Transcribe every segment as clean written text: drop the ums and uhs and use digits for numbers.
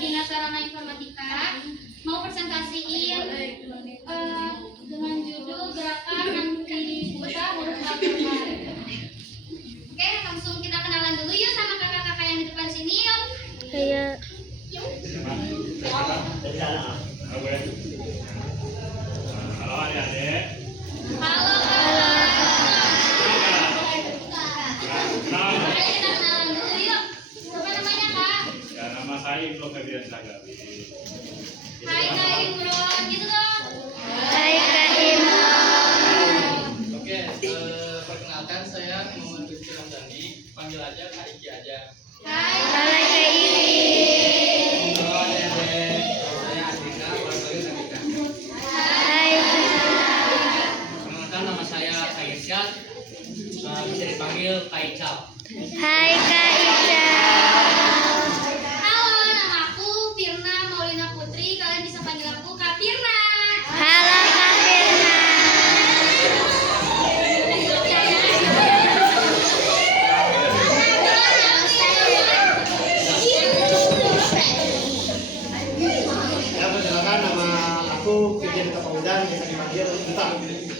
Bina Sarana Informatika mau presentasiin dengan judul gerakan nanti buta huruf Al-Quran. Oke, langsung kita kenalan dulu yuk sama kakak-kakak yang di depan sini yuk. Kayak Halo adik-adik. Halo kak. Makanya kita kenalan dulu yuk. Apa namanya kak? Ya, nama saya Ibnu Febrian Sagari. Hai Kak Imron, gitu dong. Hai Kak Imron. Oke, perkenalkan saya Muhammad Rizky Ramdhani, panggil aja Kak Iki aja. Hai. Hai Kak Ini. Halo adik-adik, saya Adika, panggil Adika. Hai. Perkenalkan nama saya Kak Irsyad, bisa dipanggil Kak Ical. Hai Kak Ica. Halo, nama aku Firna Maulina Putri. Kalian bisa panggil aku Kak Firna. Halo Kak Firna. Ya, perkenalkan nama aku Firman Tapahudan, biasa dipanggil Duta.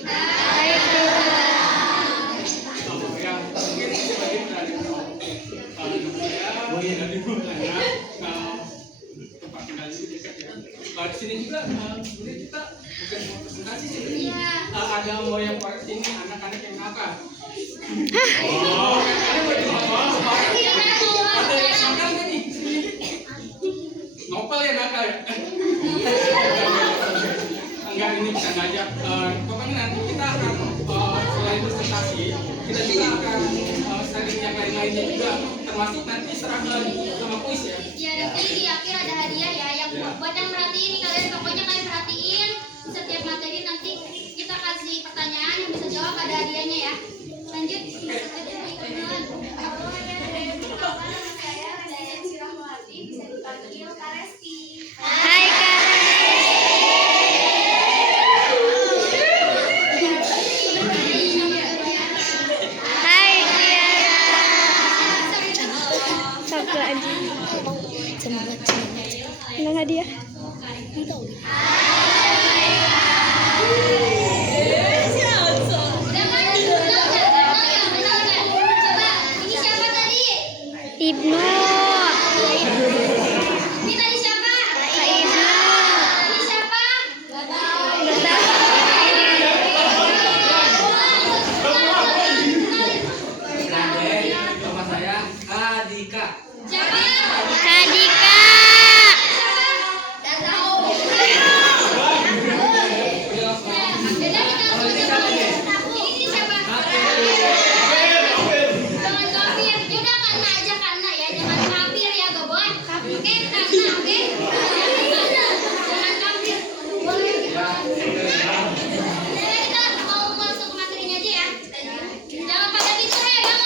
Hai Firna. Yang mungkin sebagai tradisional, dari bulannya, tempat tinggal ini dekat ya. Di sini juga sebenarnya kita bukan mau presentasi sih. Iya. Ada mau yang part ini anak-anak yang nakal. Oh, ada mau apa? Ada yang nakal nggak nih? Nopal ya nakal ya? Enggak, ini bisa ngajak. Pokoknya nanti kita akan selain presentasi, kita juga akan sharing yang lain-lainnya juga, termasuk nanti seragam sama kuis ya. Ya, nanti di akhir ada hadiah ya. Yang buat yang merhatiin nih kalian, pokoknya kalian perhatiin setiap materi nanti kita kasih pertanyaan yang bisa jawab ada hadiahnya ya. Lanjut. Hai Kak. Hai Tiara. Sabtu aja. Senang hadiah. Coba, ini siapa tadi? Ibnu. Ini tadi siapa? Kak Ibnu. Ini siapa? Betul. Nama saya Adika. Siapa? Kak Dika. Gak tahu. Beda kita siapa? Ini siapa? Jangan kafir. Yaudah karena aja karena ya. Jangan kafir ya, gak boleh. Oke, karena oke. Jangan kafir. Boleh. Kita mau masuk ke materinya aja ya. Jangan pada tidur ya.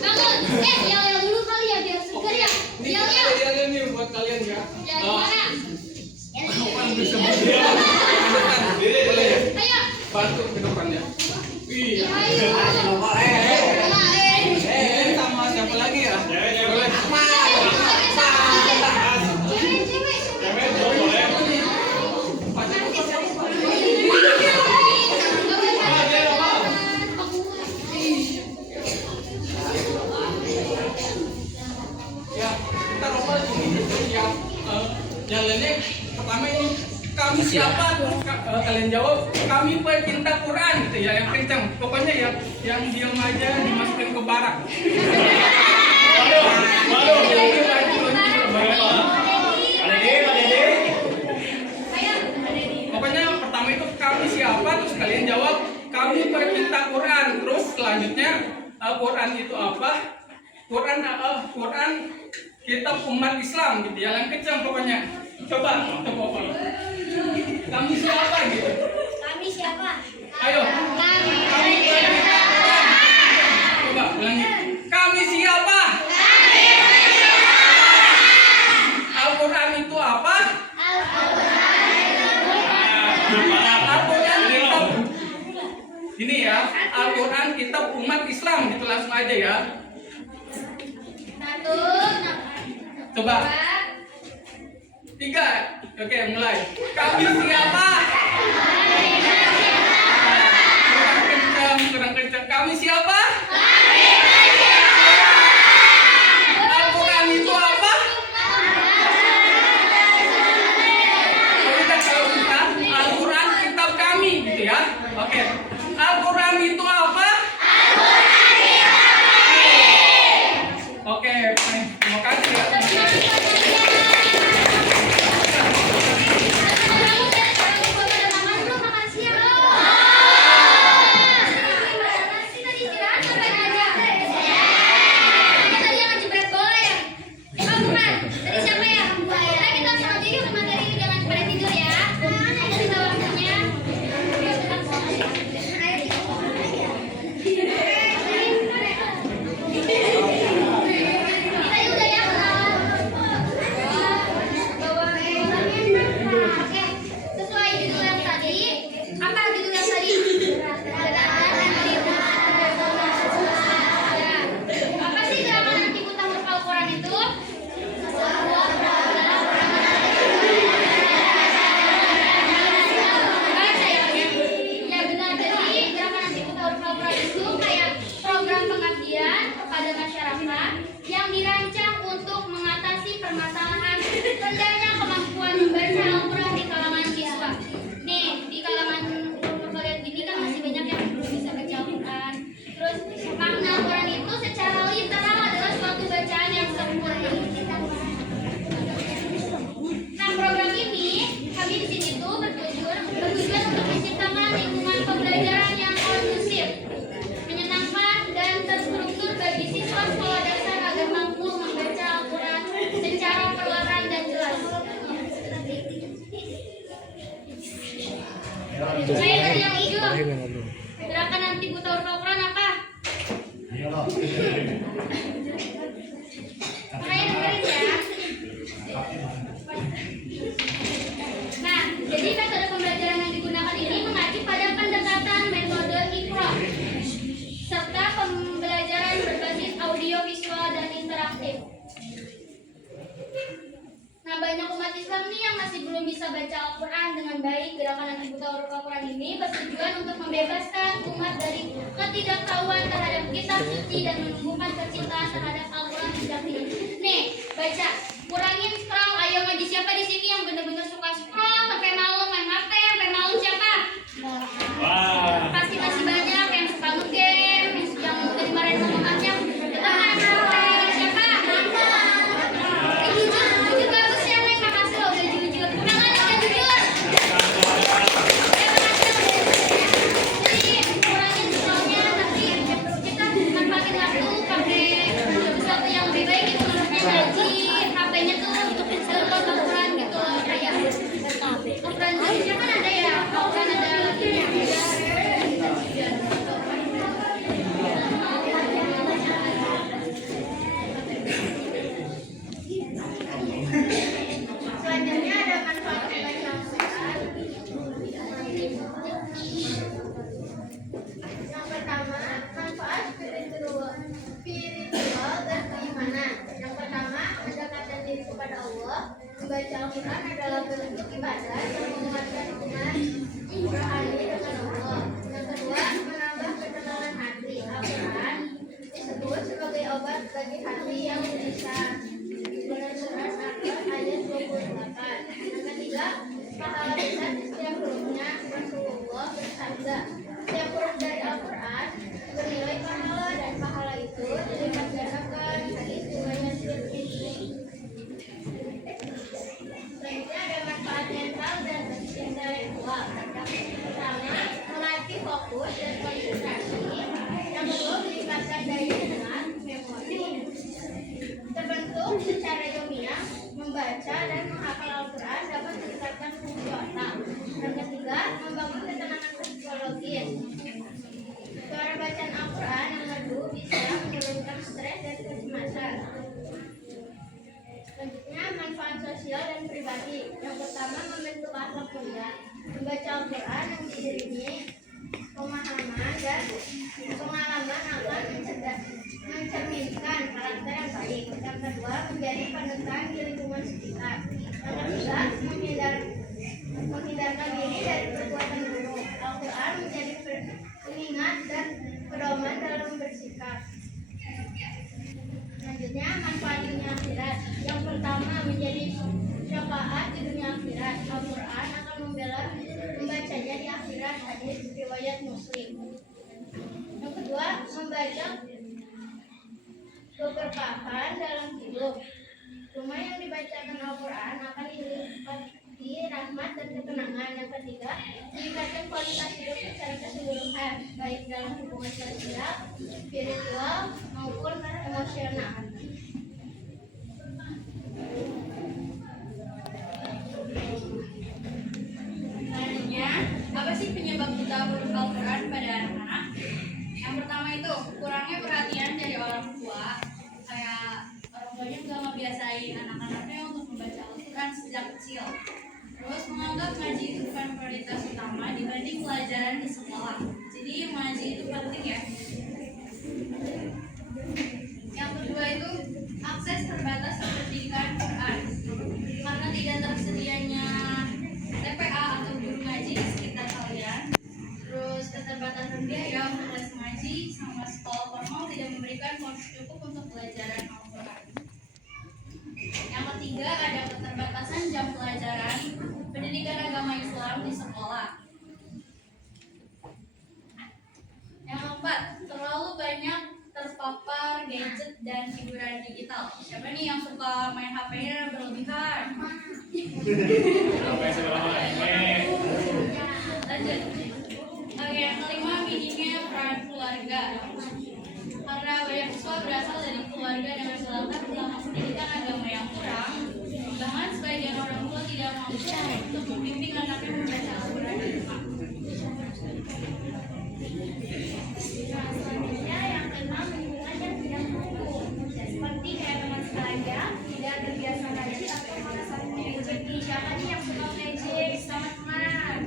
Bangun. Yel dulu kali ya biar seger ya. Ini Yel. materialnya nih buat kalian ya. Ya gimana? Bisa berdiri. Boleh ya? Ayo. Bantu ke depannya. Iya. Ayo. Ini sama siapa lagi ya? Boleh. Ya, kita rombol ini yang jalannya pertama ini kami siapa? Kalian jawab kami pecinta Quran gitu ya, yang kencang. Pokoknya ya yang diam aja dimasukin ke barak. Pokoknya pertama itu kami siapa, terus kalian jawab kami pecinta Quran. Terus selanjutnya Quran itu apa? Quran kitab umat Islam gitu ya, yang kencang pokoknya. Coba. Kami siapa gitu? Kami siapa? Ayo. Kami pecinta Quran. Coba ulangi. Kami siapa? Al-Quran itu apa? Al-Quran kitab. Ini ya, Al-Quran kitab umat Islam gitu, langsung aja ya. Satu. Coba. 3. Oke, mulai. Kami siapa? Kurang kencang. Kami siapa? Al-Quran itu apa? Kalau kita Al-Quran kitab kami gitu ya. Oke. Al-Quran itu apa? Oke, terima kasih ya. Saya tadi yang hijau. Gerakan anti buta huruf Al-Quran apa? Saya dengerin ya. Nah, jadi metode pembelajaran yang digunakan ini mengacu pada pendekatan metode Iqra serta pembelajaran berbasis audio, visual, dan interaktif. Nah, banyak umat Islam nih yang masih belum bisa baca Al-Quran dengan baik. Gerakan anti buta huruf Al-Quran ini bertujuan untuk membebaskan umat dari ketidaktahuan terhadap kitab suci dan menumbuhkan kecintaan terhadap Al-Quran sejak dini. Nih, baca. Kurangin scroll. Ayo ngaji siapa di sini yang benar-benar suka scroll sampai malam main HP sampai malam siapa? Wah. Pasti masih banyak yang suka nge-game, yang udah dimarahin mamanya. Tangan siapa? Jujur bagus ya, Neng. Makasih lo udah jujur. Tangan yang jujur. Jadi kurangin scrollnya, tapi kita manfaatin waktu pakai sesuatu yang lebih baik gitu. Ngaji, HP-nya tuh untuk download Al-Quran gitu. Kayak Al-Quran Indonesia kan ada ya, Al-Quran ada lagunya. Selanjutnya ada manfaat membaca Al-Quran. Yang pertama, manfaat spiritual dan keimanan. Yang pertama, mendekatkan diri kepada Allah. Membaca Al-Quran adalah bentuk ibadah yang menguatkan hubungan rohani dengan Allah. Yang kedua, menambah ketenangan hati. Al-Quran disebut sebagai obat bagi hati yang gelisah. Dalam surat Al-Qaf ayat 28. Yang ketiga, pahala besar di setiap hurufnya. Rasulullah bersabda, setiap huruf dari Al-Quran bernilai pahala dan pahala itu dilipat gandakan. Hadis riwayat Tirmidzi. Selanjutnya ada manfaat mental dan intelektual. Pertama, melatih fokus dan konsentrasi. Yang kedua, meningkatkan daya ingat, memori. Terbentuk secara ilmiah, membaca dan menghafal Al-Quran dapat meningkatkan fungsi otak. Yang ketiga, membangun ketenangan psikologis. Suara bacaan Al-Quran yang merdu bisa menurunkan stres dan kecemasan. Selanjutnya, manfaat sosial dan pribadi. Yang pertama, membentuk akhlak mulia. Membaca Al-Quran yang diiringi pemahaman dan pengalaman akan mencerminkan karakter yang baik. Yang Yang kedua, menjadi panutan di lingkungan sekitar. Yang ketiga, menghindarkan diri dari perbuatan buruk. Al-Quran menjadi pengingat dan pedoman dalam bersikap. Selanjutnya, manfaat dunia akhirat. Yang pertama, menjadi syafaat di dunia akhirat. Al-Quran akan membacanya di akhirat. Hadis riwayat Muslim. Yang kedua, membaca keberkahan dalam hidup. Rumah yang dibacakan Al-Quran akan diliputi rahmat dan ketenangan. Yang ketiga, meningkatkan kualitas hidup secara keseluruhan, baik dalam hubungan sosial, spiritual, maupun emosional. Selanjutnya, apa sih penyebab buta huruf Al-Quran pada anak-anak? Yang pertama itu kurangnya perhatian dari orang tua, kayak orang tuanya nggak ngebiasain anak-anaknya untuk membaca Al-Quran sejak kecil. Terus menganggap ngaji itu bukan prioritas utama dibanding pelajaran di sekolah. Jadi ngaji itu penting ya. Yang kedua itu akses terbatas ke pendidikan Quran. Karena tidak tersedianya TPA atau guru ngaji di sekitar kalian. Terus keterbatasan biaya untuk les ngaji sama sekolah formal tidak memberikan porsi cukup untuk pelajaran Al-Quran. Yang ketiga ada keterbatasan jam pelajaran pendidikan agama Islam di sekolah. Yang keempat, terlalu banyak terpapar gadget dan hiburan digital. Siapa nih yang suka main HP-nya berlebihan? Sampai segala macam. Lanjut. Oke, yang kelima minimnya peran keluarga. Karena banyak siswa berasal dari keluarga dengan latar belakang pendidikan agama yang kurang, bahkan sebagian orang tua tidak mampu untuk membimbing anaknya membaca Al-Quran di rumah. Selanjutnya, yang keenam, lingkungan yang tidak mendukung. Seperti kayak teman sebaya tidak terbiasa ngaji atau merasa mengikuti. Siapa nih yang suka magic sama teman?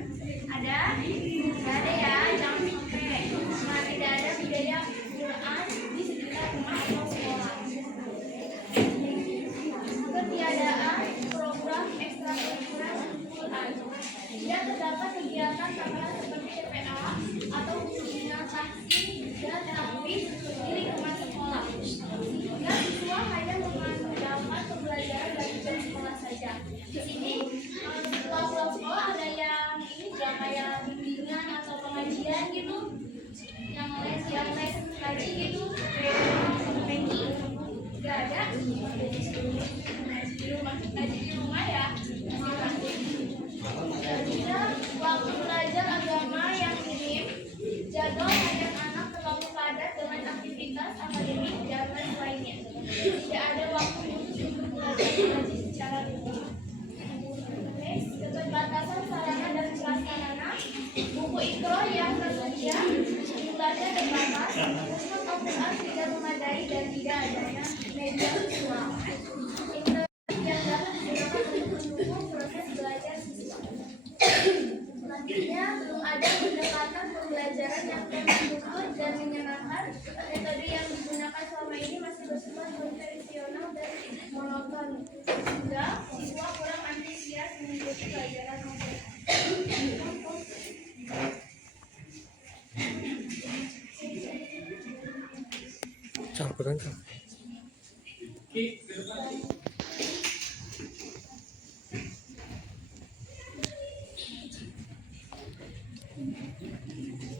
Ada? Nggak ada ya, jangan sampai. Nah, tidak ada budaya Quran di sekitar rumah atau sekolah. Ketiadaan program ekstrakurikuler Quran. Tidak terdapat kegiatan tambahan seperti TPA atau bimbingan saksi dan tahfiz di lingkungan sekolah. Sehingga siswa hanya mengandalkan pembelajaran dari jam sekolah saja. Di sini setelah pulang sekolah ada yang ini nggak kayak bimbingan atau pengajian gitu, yang les ngaji gitu, Peggy nggak ada. Ngaji di rumah ya. Selanjutnya, waktu belajar agama yang minim, jadwal anak-anak terlalu padat dengan aktivitas akademik dan lainnya. Tidak ada waktu khusus untuk belajar ngaji secara rutin. Keterbatasan sarana dan prasarana, buku Iqra yang tersedia jumlahnya terbatas, untuk Al-Quran tidak memadai dan tidak adanya media visual. Yang dapat digunakan untuk mendukung proses belajar siswa. Selanjutnya, belum ada pendekatan pembelajaran yang terstruktur dan menyenangkan. Metode yang digunakan selama ini masih bersifat konvensional dan monoton, sehingga siswa kurang antusias mengikuti pelajaran modern. Ki, ke depan.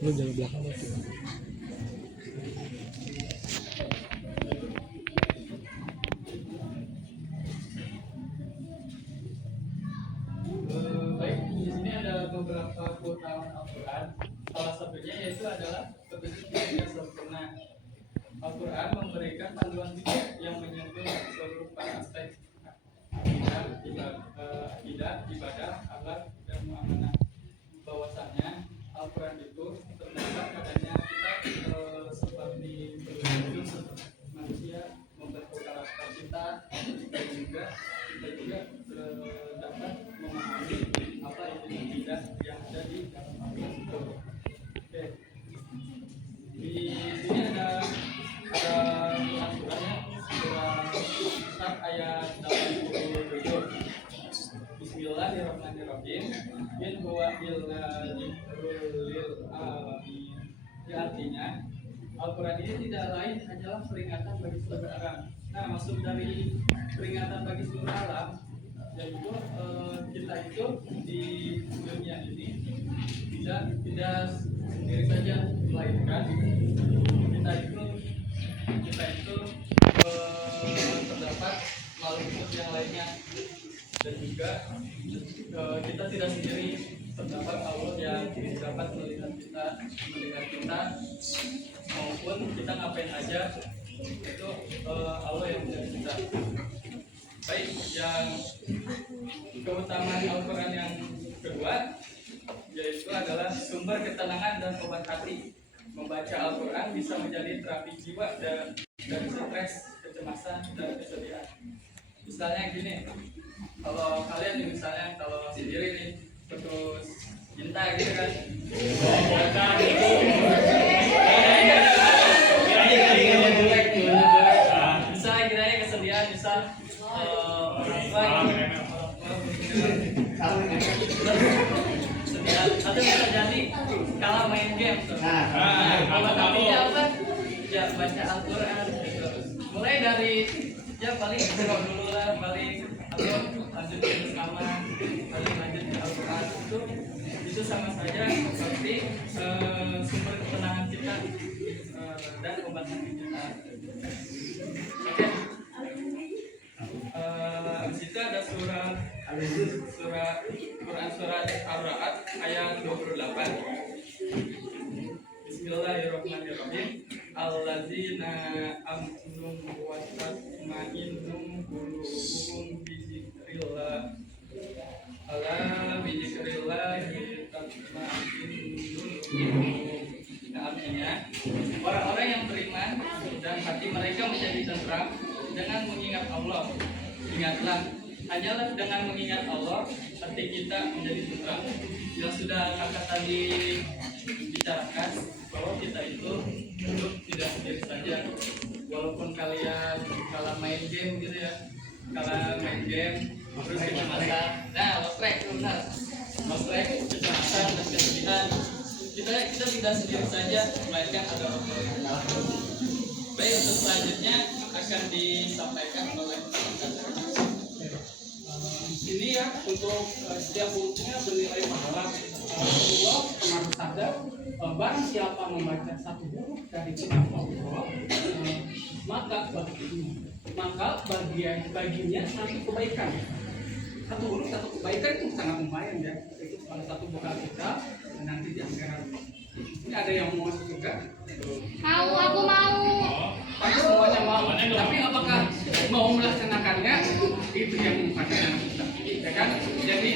Lu jalan belakang lagi. Baik, di sini ada beberapa keutamaan Al-Quran. Salah satunya yaitu adalah petunjuk yang sempurna. Al-Quran memberikan panduan hidup yang menyentuh seluruh aspek akidah, ibadah, akhlak, dan muamalah. Bahwasanya Al-Quran itu terdapat padanya kita seperti hidup manusia, membentuk karakter kita, dan juga kita juga dapat memahami apa itu akidah yang ada di dalam Al-Quran itu. Oke. Di sini ada Al-Qurannya surah Al-Ahzab ayat 87. Bismillahirrahmanirrahim. In huwa illa dzikrul lil alamin. Ya, artinya Al-Quran ini tidak lain hanyalah peringatan bagi seluruh alam. Nah, maksud dari peringatan bagi seluruh alam yaitu kita itu di dunia ini tidak sendiri saja, melainkan kita itu terdapat makhluk hidup yang lainnya, dan juga kita tidak sendiri, terdapat Allah yang dapat melihat kita maupun kita ngapain aja itu Allah yang melihat kita. Baik, yang keutamaan Al-Quran yang kedua yaitu adalah sumber ketenangan dan obat hati. Membaca Al-Quran bisa menjadi terapi jiwa dari stres, kecemasan, dan kesedihan. Misalnya gini, kalau kalian nih misalnya kalau sendiri nih terus cinta gitu kan, bisa kiranya kesedihan, bisa orang tua kesedihan, atau bisa jadi kalah main game tuh. Kalau tapinya apa? Ya baca Al-Quran gitu. Mulai dari ya paling berdoa dulu lah, paling atau lanjut ke bersama, paling lanjut ke Al-Quran itu sama saja seperti sumber ketenangan kita dan obat hati kita. Oke. Di situ ada surah Quran surat Ar-Ra'd ayat 28. Bismillahirrahmanirrahim. Alladzina amanu wa tatma'innu qulubuhum bi dzikrillah. Ala bi dzikrillah tatma'innul qulub. Artinya, orang-orang yang beriman dan hati mereka menjadi tentram dengan mengingat Allah. Ingatlah, hanyalah dengan mengingat Allah hati kita menjadi tentram. Yang sudah kakak tadi bicarakan bahwa kita itu hidup tidak sendiri saja. Walaupun kalian kalah main game gitu ya, terus kecemasan, nah lost track benar, kecemasan dan kesedihan. Kita tidak sendiri saja, melainkan ada Allah. Baik, untuk selanjutnya akan disampaikan oleh ini ya, untuk setiap hurufnya bernilai pahala. Allah pernah bersabda, barang siapa membaca satu huruf dari kitab Allah, maka baginya satu kebaikan. Satu huruf satu kebaikan itu sangat lumayan ya. Itu salah satu bekal kita nanti di akhirat. Ini ada yang mau masuk juga? Aku mau. Pasti semuanya mau. Tapi apakah mau melaksanakannya? Itu yang pastinya kita. Ya kan? Jadi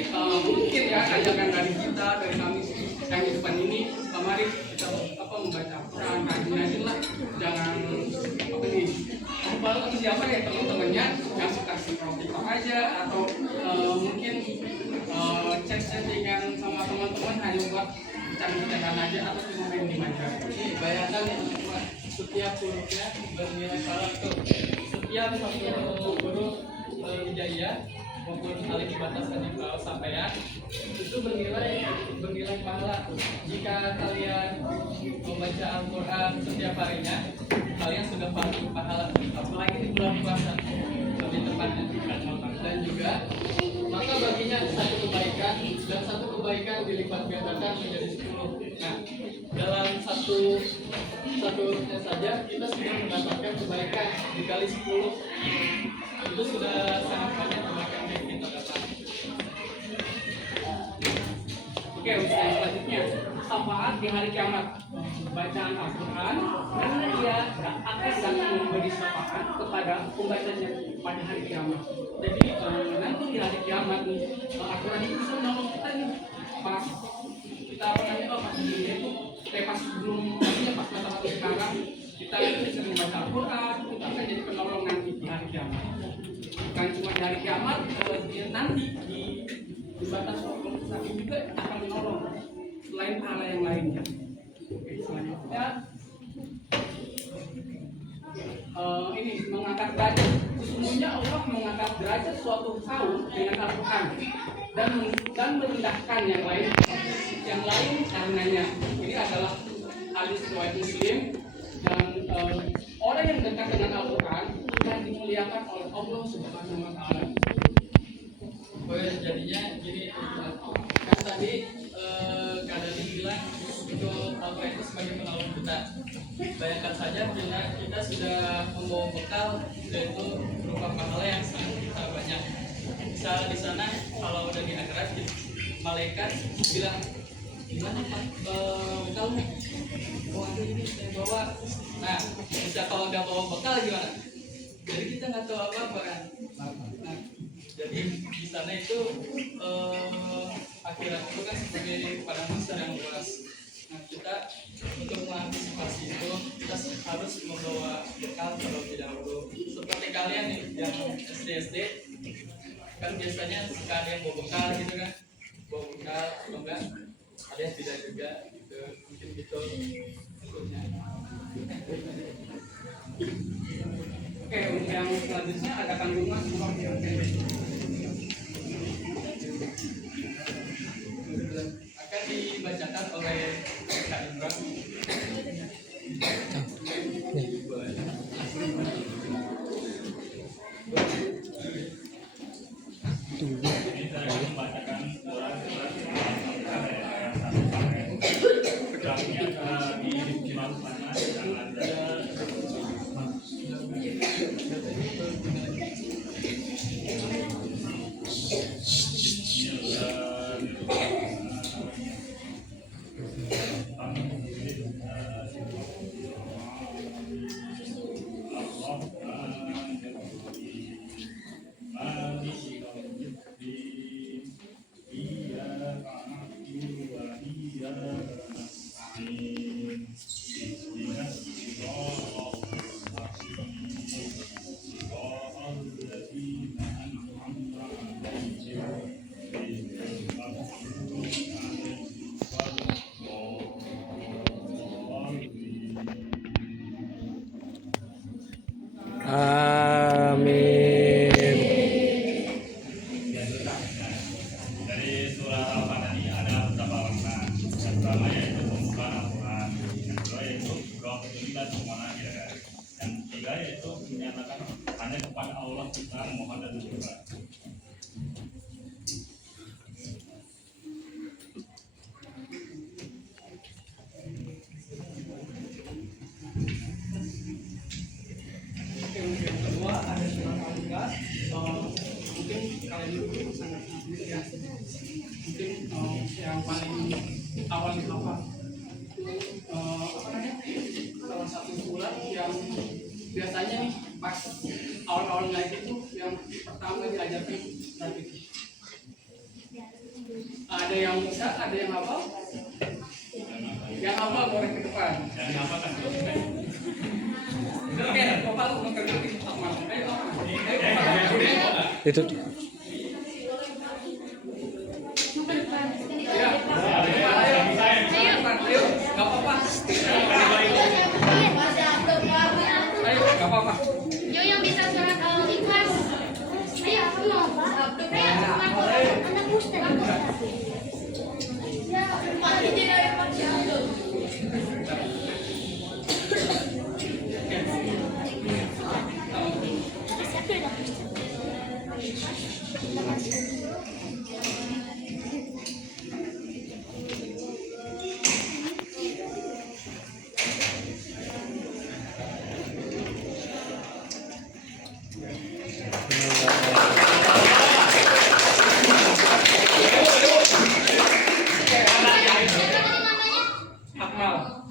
mungkin ya ajakan dari kita, dari kami yang di depan ini, mari kita membaca Al-Quran, rajin lah, jangan baru siapa ya teman-temannya yang suka sinkronikal aja atau mungkin chat-chattingan sama teman-teman hanya buat bicara-bicara aja atau cuma main di mana. Ini bayangkan ya teman-teman, setiap hurufnya bernilai pahala tuh. Setiap satu huruf hijaiyah maupun alif batas alif sampean itu bernilai pahala. Jika kalian membaca Al-Quran setiap harinya, kalian sudah paling pahala. Apalagi di bulan puasa lebih tepatnya. Dan juga maka baginya satu kebaikan dilipat gandakan menjadi 10. Nah, dalam satu hurufnya saja kita sudah mendapatkan kebaikan dikali 10. Itu sudah sangat banyak kebaikan yang kita dapat. Oke, untuk yang selanjutnya, syafaat di hari kiamat. Bacaan Al-Quran karena dia akan datang memberi syafaat kepada pembacanya pada hari kiamat. Jadi nanti di hari kiamat Al-Quran itu bisa menolong kita nih pas kita pas di dunia itu pas sebelum pas masa sekarang kita bisa membaca Al-Quran, kita akan jadi penolong nanti di hari kiamat. Bukan cuma di hari kiamat, nanti di batas waktu tapi juga akan menolong selain hal yang lainnya. Oke, selanjutnya ini mengangkat derajat. Sesungguhnya Allah mengangkat derajat suatu kaum dengan Al-Quran dan merendahkan yang lain karenanya. Ini adalah hadis riwayat Muslim, dan orang yang dekat dengan Al-Quran sudah dimuliakan oleh Allah Subhanahu wa Ta'ala. Jadinya gini, kan tadi Kadali bilang untuk apa itu sebagai pengawal kita. Bayangkan saja bila kita sudah membawa bekal, yaitu berupa pahala yang sangat kita banyak. Misal di sana kalau udah di akhirat, malaikat bilang gimana Pak bekalmu? Waduh ini saya bawa. Nah, bisa kalau nggak bawa bekal gimana? Jadi kita nggak tahu apa-apa kan. Nah, jadi di sana itu akhirat itu kan sebagai padang mahsyar yang luas. Nah, kita untuk mengantisipasi itu kita harus membawa bekal terlebih dahulu. Seperti kalian nih yang SD kan biasanya sekalian bawa bekal gitu kan, bawa bekal atau enggak ada yang tidak juga gitu, mungkin gitu maksudnya. Oke, untuk yang selanjutnya ada kandungan akan dibacakan oleh Kak Imran. Ini saya akan membacakan surat-surat Al-Fatihah sampai berangnya di Imam Mana yang ada. Dari surah Al-Fatihah ini ada beberapa makna. Yang pertama yaitu pembukaan Al-Quran, yang kedua yaitu roh dan semuanya ya kan. Yang ketiga yaitu menyatakan hanya kepada Allah kita mohon dan berdoa. Oke, untuk yang kedua ada surat Al-Ikhlas. Mungkin kalian dulu sangat familiar ya. Mungkin yang paling awal apa namanya? Salah satu surat yang biasanya nih pas awal-awal ngaji itu yang pertama diajarkan surat itu. Ada yang bisa, ada yang hafal. Yang hafal boleh ke depan. Dan apa kan? Oke, hafal untuk ke depan. Ayo. Itu Ya, ayo, nggak apa-apa. Ayo, nggak apa-apa. Yo yang bisa surat Al-Ikhlas. Ayo, kamu. Ayo, anak Ustaz. Akmal.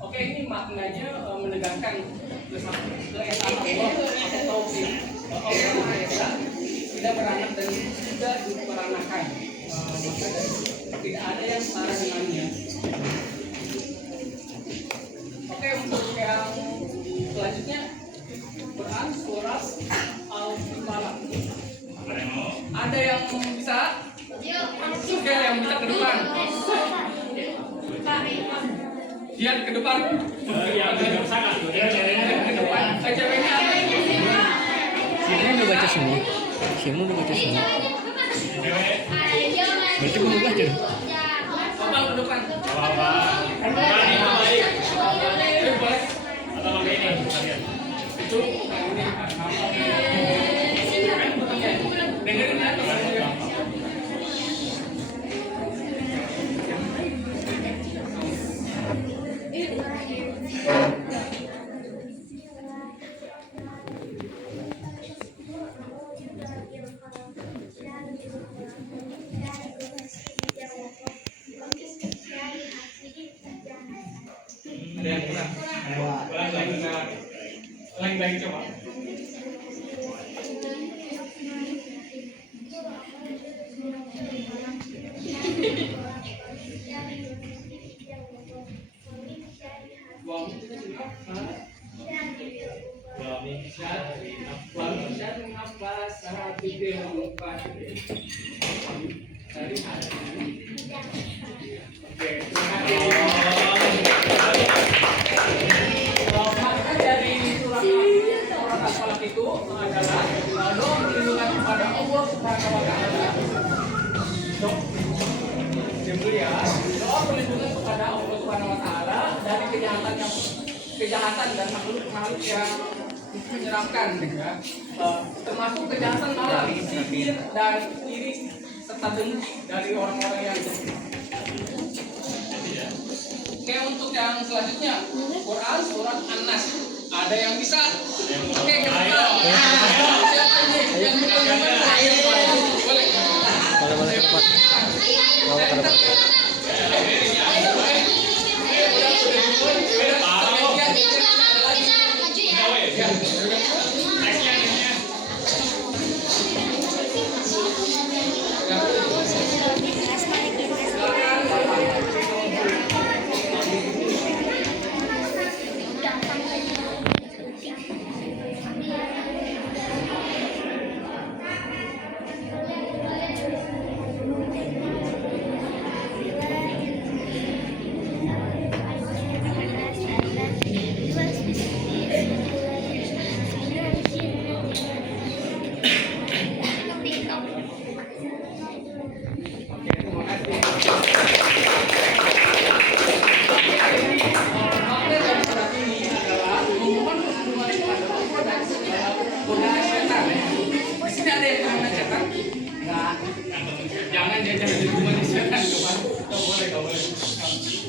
Oke, ini maknanya menegakkan keesaan Allah atau tauhid. Allah Maha Esa, tidak beranak dan tidak diperanakan. Maka tidak ada yang setara dengannya. Oke, untuk yang selanjutnya Quran surat Al-Falaq. Ada yang bisa? Oke, yang bisa ke depan. Kian ke depan. Iya, benar sangat. Ke depan. Ceweknya apa ini? Semua udah baca semua. Semua udah baca semua. Cewek, Berarti belum baca. Opal ke depan. apa-apa. Berani itu baik. Boleh. Atau pakai ini, kalian. Itu ini. Dengerin ya teman-teman. Ada yang kurang? Ulang lagi coba. Maka dari surat Al-Falaq itu adalah doa perlindungan kepada Allah Subhanahu wa taala. Kemudian doa perlindungan kepada Allah Subhanahu wa taala dari kejahatan dan makhluk yang menyeramkan, ya. Termasuk kejahatan malam, sihir dan iri serta dengki dari orang-orang yang dengki. Oke, untuk yang selanjutnya Quran surat An-Nas. Ada yang bisa? Oke, kita siapa ini? Yang boleh. Boleh cepat. Bawa ke depan.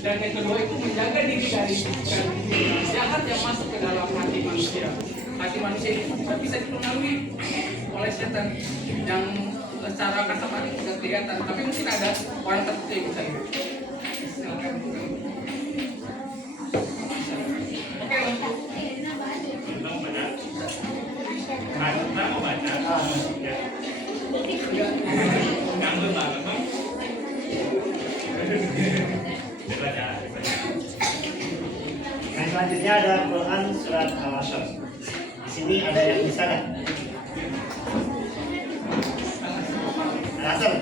Dan yang kedua itu menjaga diri dari jahat yang masuk ke dalam hati manusia. Hati manusia itu bisa dipengaruhi oleh setan yang secara kasat mata tidak kelihatan, tapi mungkin ada orang tertentu yang bisa itu. Silakan. Oke, untuk Kita mau baca. Kita mau baca. Ya. Nganggur banget, Bang. Dibaca. Yang selanjutnya ada Quran surat Al-Asr. Di sini ada yang bisa kan? Al-Asr.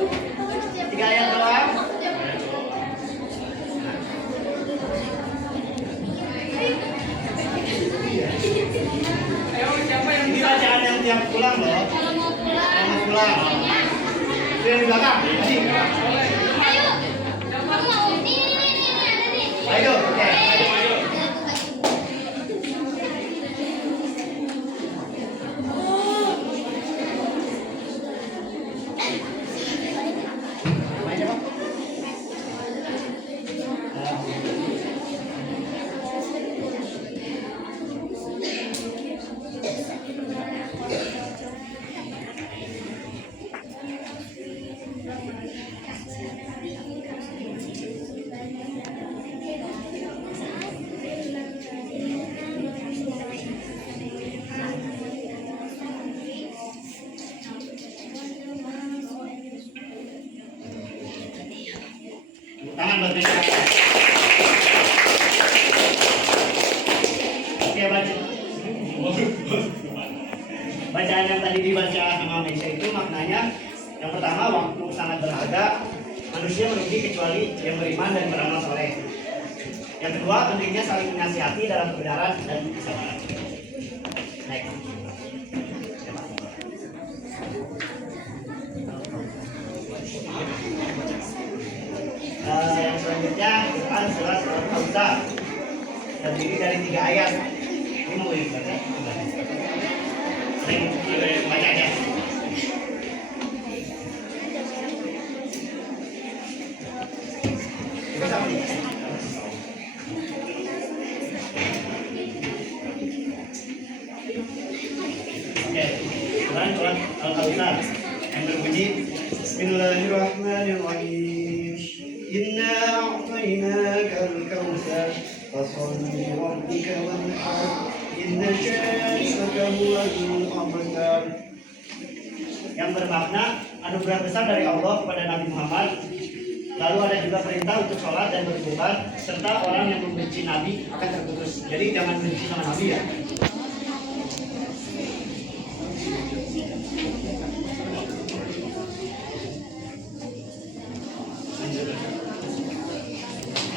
3 ayat doang. ayo siapa yang Ini bisa? bacaan yang tiap pulang loh. Kalau mau Yang mau pulang, pulang. Itu yang di belakang. Ini. ayo. Kamu mau ini ada nih. Ayo, oke. Tangan berbeda. Oke, baca. Bacaan yang tadi dibaca sama Meisha itu maknanya yang pertama, waktu sangat berharga, manusia merugi kecuali yang beriman dan beramal soleh. Yang kedua, pentingnya saling menasihati dalam kebenaran dan kesabaran. Naik. Yang selanjutnya Quran surat Al-Kautsar, terdiri dari 3 ayat. Ini mau dibaca? Baca aja. Oke, Quran surat Al-Kautsar yang berbunyi Bismillahirrahmanirrahim. Inna a'tainaka al-kautsar fasalli li rabbika wanhar inna syani'aka huwal abtar. Yang bermakna anugerah besar dari Allah kepada Nabi Muhammad. Lalu ada juga perintah untuk sholat dan bertobat, serta orang yang membenci Nabi akan terputus. Jadi jangan benci sama Nabi ya.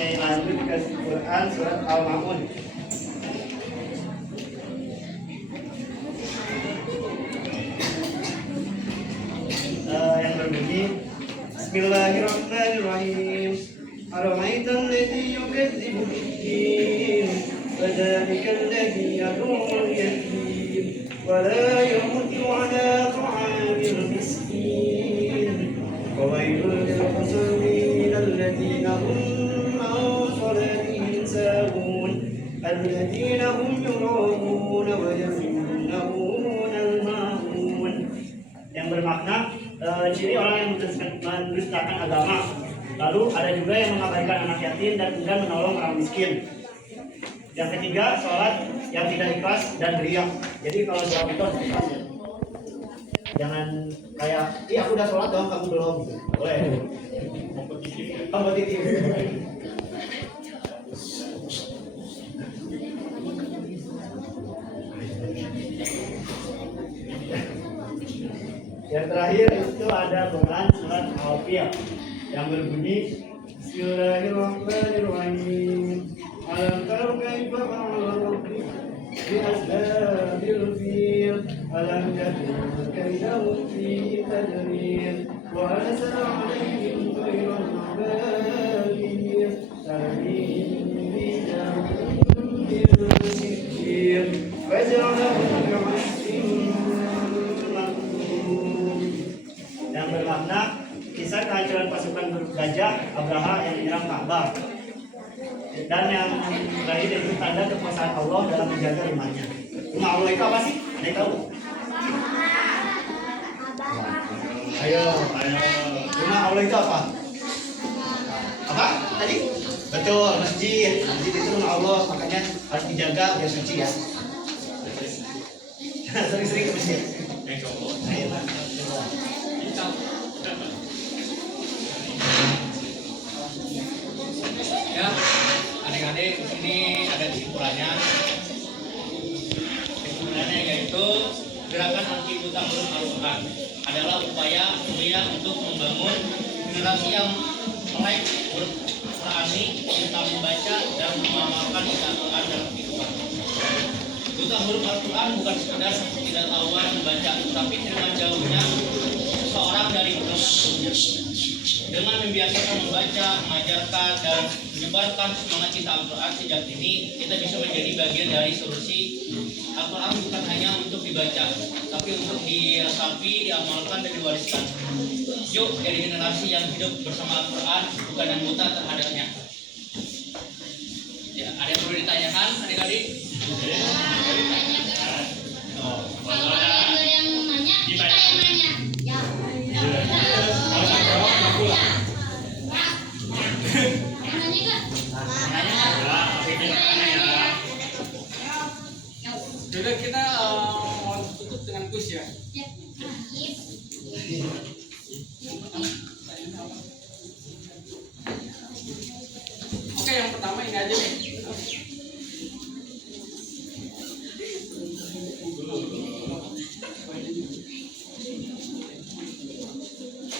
Oke, lanjut ke Quran surat Al-Ma'un. Yang berbunyi Bismillahirrahmanirrahim. Ara'aita alladhi yukadzibu bid-din fadhalika alladhi yad'u al-yatim wa la yahuddu 'ala ta'amil miskin. Fawailul lil-musallin alladhina hum الذين هم يراءون ويمنعون الماعون. Yang bermakna ciri orang yang mendustakan agama. Lalu ada juga yang mengabaikan anak yatim dan enggan menolong orang miskin. Yang ketiga, sholat yang tidak ikhlas dan riya. Jadi kalau sholat itu harus ikhlas ya. Jangan kayak, aku udah sholat dong, kamu belum. Boleh. Kompetitif. Yang terakhir itu ada Quran surat Al-Fil yang berbunyi Bismillahirrahmanirrahim. Alam tara kaifa fa'ala rabbuk bi ashabil fil alam yakun kaydahum fi tadlil wa arsala 'alayhim tayran ababil tarmihim bi jam'in sijil faj'alahum ka'asfin. Yang bermakna kisah kehancuran pasukan gajah Abraha yang menyerang Ka'bah, dan yang terakhir itu tanda kekuasaan Allah dalam menjaga rumahnya. Rumah Allah itu apa sih? Ada yang tahu? Ayo. Rumah Allah itu apa? Apa tadi? Betul, masjid. Masjid itu rumah Allah, makanya harus dijaga biar suci ya. Sering-sering ke masjid. Ayo. Ya, adik-adik, di sini ada kesimpulannya. Kesimpulannya yaitu gerakan anti buta huruf Al-Quran adalah upaya mulia untuk membangun generasi yang melek huruf Qurani, cinta membaca dan mengamalkan isi Al-Quran dalam kehidupan. Buta huruf Al-Quran bukan sekedar ketidaktahuan membaca, tapi dengan jauhnya seseorang dari huruf. Dengan membiasakan membaca, mengajarkan, dan menyebarkan semangat cinta Al-Quran sejak dini, kita bisa menjadi bagian dari solusi. Al-Quran bukan hanya untuk dibaca, tapi untuk diresapi, diamalkan, dan diwariskan. Yuk jadi generasi yang hidup bersama Al-Quran, bukan yang buta terhadapnya. Ya, ada yang perlu ditanyakan, adik-adik? Kalau ada yang nanya, kita yang nanya. Ya. Jadi kita mau tutup dengan kuis ya. Oke, yang pertama ini aja nih.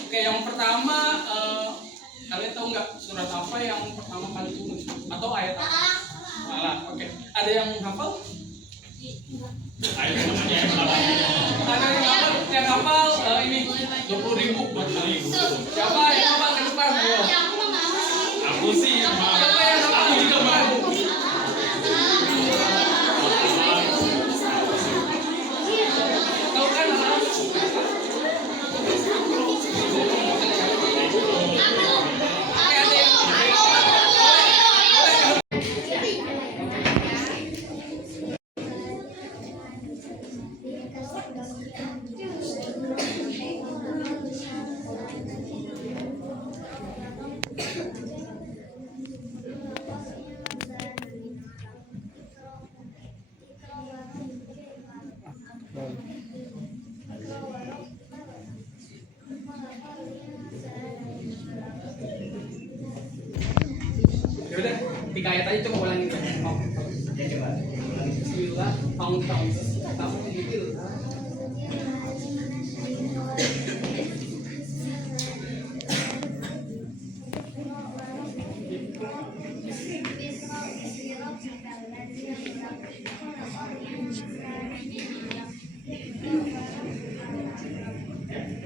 Oke, yang pertama kalian tahu nggak surat apa yang pertama kali turun atau ayat apa? Salah. Oke. Ada yang hafal? Ayo namanya ayat berapa? Ada yang hafal ini 20.000 buat kali. Siapa yang hafal ke depan? Ayo. Ya aku mah mau sih. Aku sih mau. Siapa yang hafal Aku di juga depan? mau. Tahu kan? Oke, ada yang ya udah 3 ayat aja coba ulangin ya. Mau. Ya coba. Bismillah, tahun-tahun kamu gitu.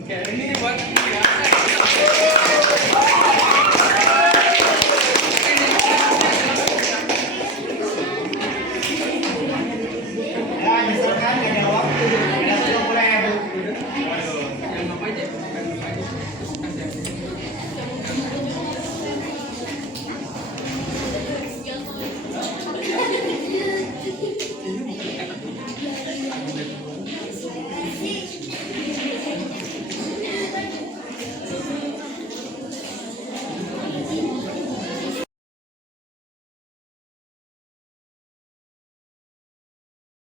Oke, ini buat